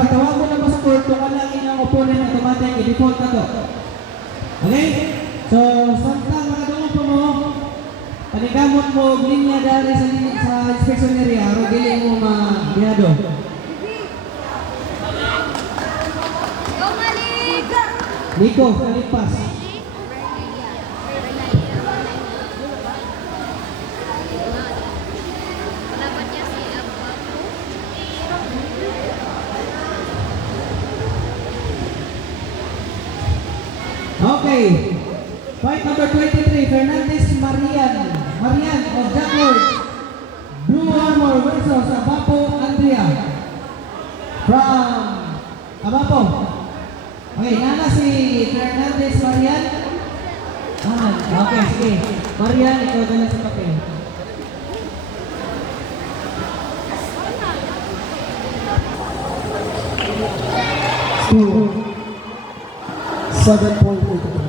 pagtawag mo na sa court, kung lang inyong opponent automatic, i-default na to. Okay? So, samtang makadungog po mo, panigamot mo, linya dari sa inspection area, o dili mo ma-biyado. Nico, kalipas. Okay. Fight number 23, Fernandez Marian. Marian of Jack Lord. Blue Armor versus Abapo Andrea. From Abapo. Okay, nana si Fernandez Marian. Okay, sige. Marian, ikaw dala sa papel. Score 7.8.